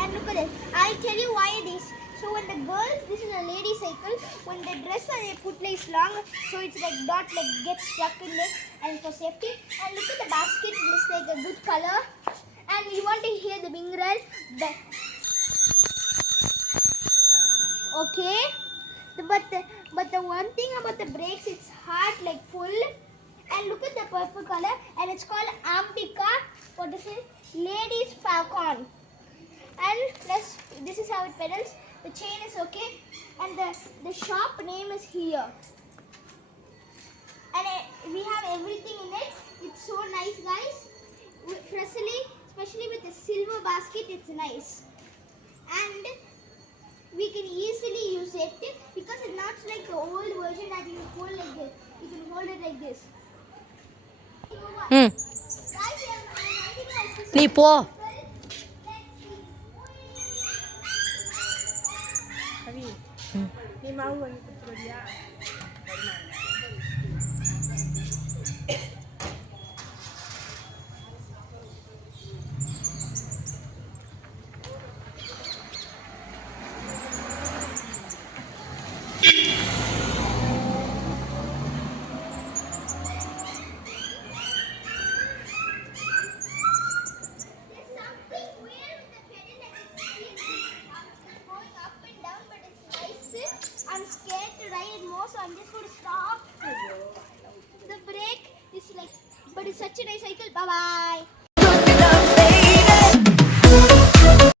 And look at this. I'll tell you why this. So when the girls, this is a lady cycle. When they dress and they put like long, so it's like not like get stuck in it, and for safety. And look at the basket. It's like a good color. And you want to hear the bingrel? Okay. But the one thing about the brakes, it's hard like full. And look at the purple color, and it's called Ambika. What is it? Ladies Falcon. And this is how it pedals. The chain is okay, and the shop name is here. And we have everything in it. It's so nice, guys. Especially with the silver basket, it's nice. And we can easily use it because it's not like the old version that you hold like this. You can hold it like this. ம் Guys, I'm riding my sister. நீ போ கவி நீ மாவு வாங்கி கொடுத்துருவியா There's something weird with the pedal that it's going up and down, but it's nice. I'm scared to ride it more, so I'm just going to stop. The brake is like, but it's such a nice cycle. Bye bye.